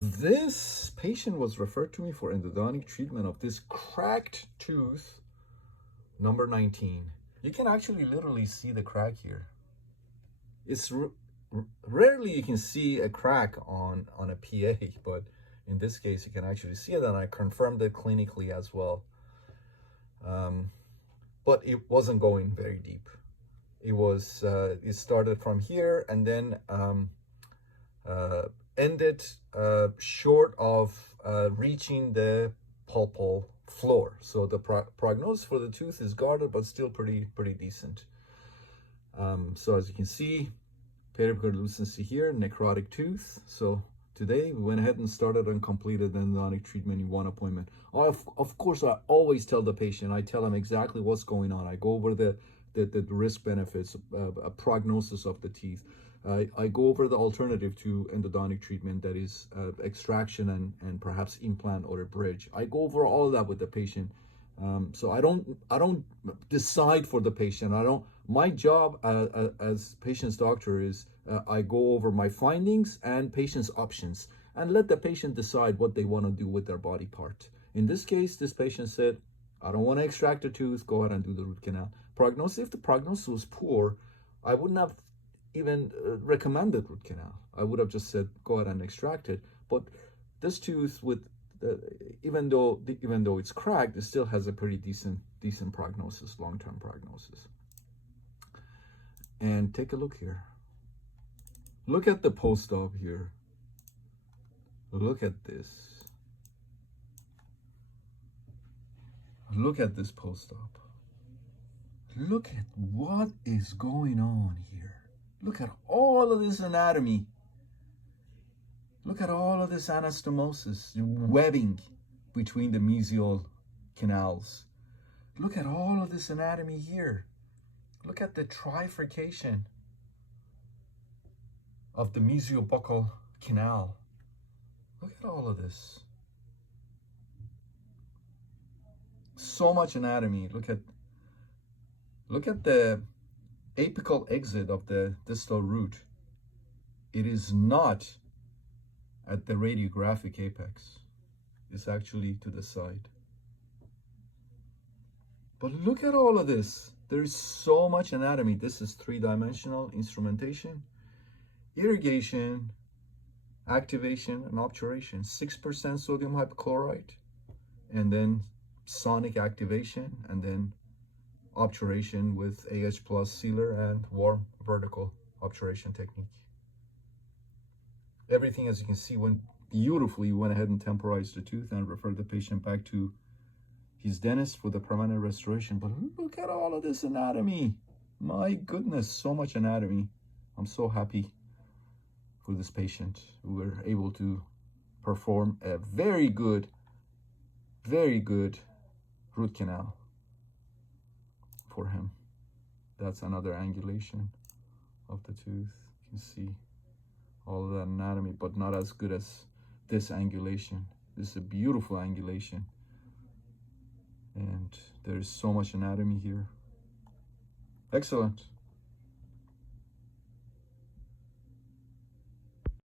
This patient was referred to me for endodontic treatment of this cracked tooth, number 19. You can actually literally see the crack here. It's rarely you can see a crack on a PA, but in this case you can actually see it, and I confirmed it clinically as well. But it wasn't going very deep. It was it started from here and then ended short of reaching the pulpal floor. So the prognosis for the tooth is guarded, but still pretty decent. So as you can see, periapical lucency here, necrotic tooth. So today we went ahead and started and completed endodontic treatment in one appointment. Of course, I always tell the patient, I tell them exactly what's going on. I go over the risk benefits, a prognosis of the teeth. I go over the alternative to endodontic treatment, that is extraction and perhaps implant or a bridge. I go over all of that with the patient. So I don't decide for the patient. My job as patient's doctor is I go over my findings and patient's options and let the patient decide what they want to do with their body part. In this case, this patient said, I don't want to extract a tooth, go ahead and do the root canal. Prognosis, if the prognosis was poor, I wouldn't have even recommended root canal. I would have just said, go ahead and extract it. But this tooth, with even though it's cracked, it still has a pretty decent prognosis, long-term prognosis. And take a look here. Look at the post-op here. Look at this. Look at this post-op. Look at what is going on here. Look at all of this anatomy. Look at all of this anastomosis, webbing between the mesial canals. Look at all of this anatomy here. Look at the trifurcation of the mesiobuccal canal. Look at all of this. So much anatomy. Look at the apical exit of the distal root. It is not at the radiographic apex. It's actually to the side. But look at all of this. There's so much anatomy. This is three-dimensional instrumentation, irrigation, activation, and obturation. 6% sodium hypochlorite, and then sonic activation, and then obturation with AH plus sealer and warm vertical obturation technique. Everything, as you can see, went beautifully. Went ahead and temporized the tooth and referred the patient back to his dentist for the permanent restoration. But look at all of this anatomy. My goodness, so much anatomy. I'm so happy for this patient. We were able to perform a very good root canal for him. That's another angulation of the tooth. You can see all of that anatomy, but not as good as this angulation. This is a beautiful angulation, and there's so much anatomy here. Excellent.